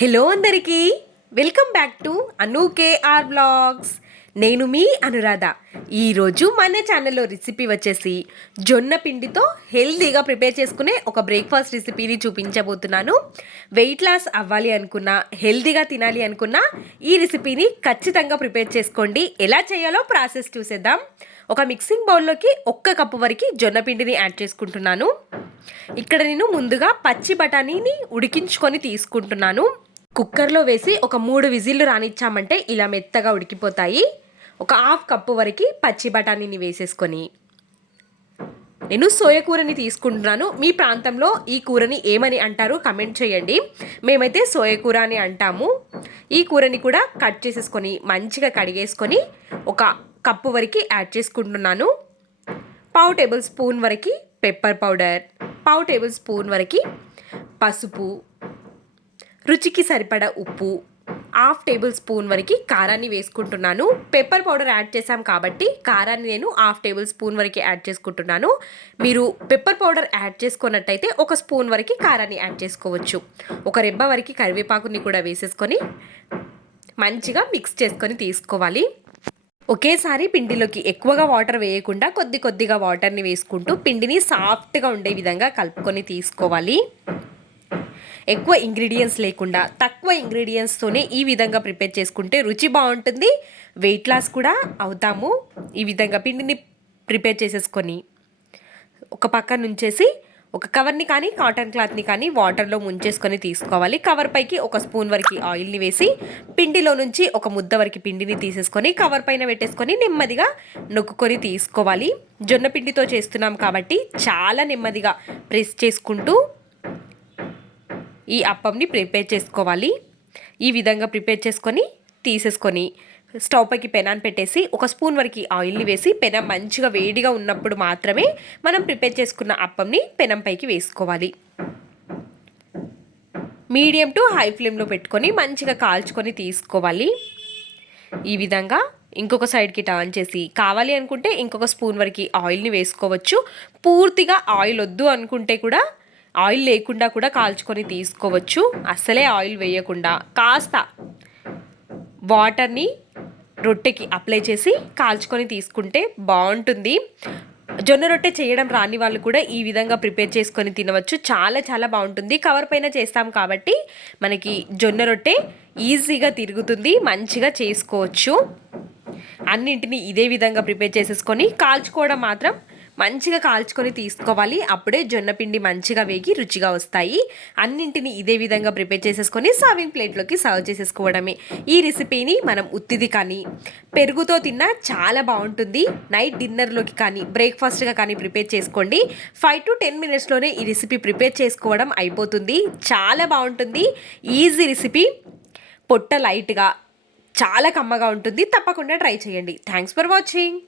Hello అందరికీ welcome back to Anu KR blogs. నేను మీ అనురాధ. ఈరోజు మన ఛానల్లో రెసిపీ వచ్చేసి జొన్న పిండితో హెల్తీగా ప్రిపేర్ చేసుకునే ఒక బ్రేక్ఫాస్ట్ రెసిపీని చూపించబోతున్నాను. వెయిట్ లాస్ అవ్వాలి అనుకున్నా, హెల్తీగా తినాలి అనుకున్నా ఈ రెసిపీని ఖచ్చితంగా ప్రిపేర్ చేసుకోండి. ఎలా చేయాలో ప్రాసెస్ చూసేద్దాం. ఒక మిక్సింగ్ బౌల్లోకి 1 కప్పు వరకు జొన్న పిండిని యాడ్ చేసుకుంటున్నాను. ఇక్కడ నేను ముందుగా పచ్చి బఠానీని ఉడికించుకొని తీసుకుంటున్నాను. కుక్కర్లో వేసి ఒక 3 విజిల్లు రానిచ్చామంటే ఇలా మెత్తగా ఉడికిపోతాయి. ఒక 1/2 కప్పు వరకు పచ్చి బఠానీని వేసేసుకొని నేను సోయా కూరని తీసుకుంటున్నాను. మీ ప్రాంతంలో ఈ కూరని ఏమని అంటారు కమెంట్ చేయండి. మేమైతే సోయా కూర అని అంటాము. ఈ కూరని కూడా కట్ చేసేసుకొని మంచిగా కడిగేసుకొని 1 కప్పు వరకు యాడ్ చేసుకుంటున్నాను. 1/2 టేబుల్ స్పూన్ వరకు పెప్పర్ పౌడర్, 1/2 టేబుల్ స్పూన్ వరకు పసుపు, రుచికి సరిపడా ఉప్పు, 1/2 టేబుల్ స్పూన్ వరకు కారాన్ని వేసుకుంటున్నాను. పెప్పర్ పౌడర్ యాడ్ చేసాం కాబట్టి కారాన్ని నేను 1/2 టేబుల్ స్పూన్ వరకు యాడ్ చేసుకుంటున్నాను. మీరు పెప్పర్ పౌడర్ యాడ్ చేసుకున్నట్టయితే 1 స్పూన్ వరకు కారాన్ని యాడ్ చేసుకోవచ్చు. 1 రెబ్బ వరకు కరివేపాకుని కూడా వేసేసుకొని మంచిగా మిక్స్ చేసుకొని తీసుకోవాలి. ఒకేసారి పిండిలోకి ఎక్కువగా వాటర్ వేయకుండా కొద్దిగా వాటర్ని వేసుకుంటూ పిండిని సాఫ్ట్గా ఉండే విధంగా కలుపుకొని తీసుకోవాలి. ఎక్కువ ఇంగ్రీడియంట్స్ లేకుండా తక్కువ ఇంగ్రీడియంట్స్తోనే ఈ విధంగా ప్రిపేర్ చేసుకుంటే రుచి బాగుంటుంది, వెయిట్ లాస్ కూడా అవుతాము. ఈ విధంగా పిండిని ప్రిపేర్ చేసేసుకొని ఒక పక్క నుంచేసి ఒక కవర్ని కానీ కాటన్ క్లాత్ని కానీ వాటర్లో ముంచేసుకొని తీసుకోవాలి. కవర్ పైకి 1 స్పూన్ వరకు ఆయిల్ని వేసి పిండిలో నుంచి ఒక ముద్ద వరకు పిండిని తీసేసుకొని కవర్ పైన పెట్టేసుకొని నెమ్మదిగా నొక్కుకొని తీసుకోవాలి. జొన్న పిండితో చేస్తున్నాం కాబట్టి చాలా నెమ్మదిగా ప్రెస్ చేసుకుంటూ ఈ అప్పంని ప్రిపేర్ చేసుకోవాలి. ఈ విధంగా ప్రిపేర్ చేసుకొని తీసేసుకొని స్టవ్ పైకి పెనాన్ని పెట్టేసి 1 స్పూన్ వరకు ఆయిల్ని వేసి పెనం మంచిగా వేడిగా ఉన్నప్పుడు మాత్రమే మనం ప్రిపేర్ చేసుకున్న అప్పంని పెనం పైకి వేసుకోవాలి. మీడియం టు హై ఫ్లేమ్లో పెట్టుకొని మంచిగా కాల్చుకొని తీసుకోవాలి. ఈ విధంగా ఇంకొక సైడ్కి టర్న్ చేసి కావాలి అనుకుంటే ఇంకొక స్పూన్ వరకు ఆయిల్ని వేసుకోవచ్చు. పూర్తిగా ఆయిల్ వద్దు అనుకుంటే కూడా ఆయిల్ లేకుండా కూడా కాల్చుకొని తీసుకోవచ్చు. అస్సలే ఆయిల్ వేయకుండా కాస్త వాటర్ని రొట్టెకి అప్లై చేసి కాల్చుకొని తీసుకుంటే బాగుంటుంది. జొన్న రొట్టె చేయడం రాని వాళ్ళు కూడా ఈ విధంగా ప్రిపేర్ చేసుకొని తినవచ్చు. చాలా బాగుంటుంది. కవర్ పైన చేస్తాం కాబట్టి మనకి జొన్న రొట్టె ఈజీగా తిరుగుతుంది, మంచిగా చేసుకోవచ్చు. అన్నింటినీ ఇదే విధంగా ప్రిపేర్ చేసేసుకొని కాల్చుకోవడం మాత్రం మంచిగా కాల్చుకొని తీసుకోవాలి. అప్పుడే జొన్న పిండి మంచిగా వేగి రుచిగా వస్తాయి. అన్నింటినీ ఇదే విధంగా ప్రిపేర్ చేసేసుకొని సర్వింగ్ ప్లేట్లోకి సర్వ్ చేసేసుకోవడమే. ఈ రెసిపీని మనం ఉత్తిది కానీ పెరుగుతో తిన్నా చాలా బాగుంటుంది. నైట్ డిన్నర్లోకి కానీ బ్రేక్ఫాస్ట్గా కానీ ప్రిపేర్ చేసుకోండి. 5 to 10 మినిట్స్లోనే ఈ రెసిపీ ప్రిపేర్ చేసుకోవడం అయిపోతుంది. చాలా బాగుంటుంది. ఈజీ రెసిపీ, పొట్ట లైట్గా చాలా కమ్మగా ఉంటుంది. తప్పకుండా ట్రై చేయండి. Thanks for watching.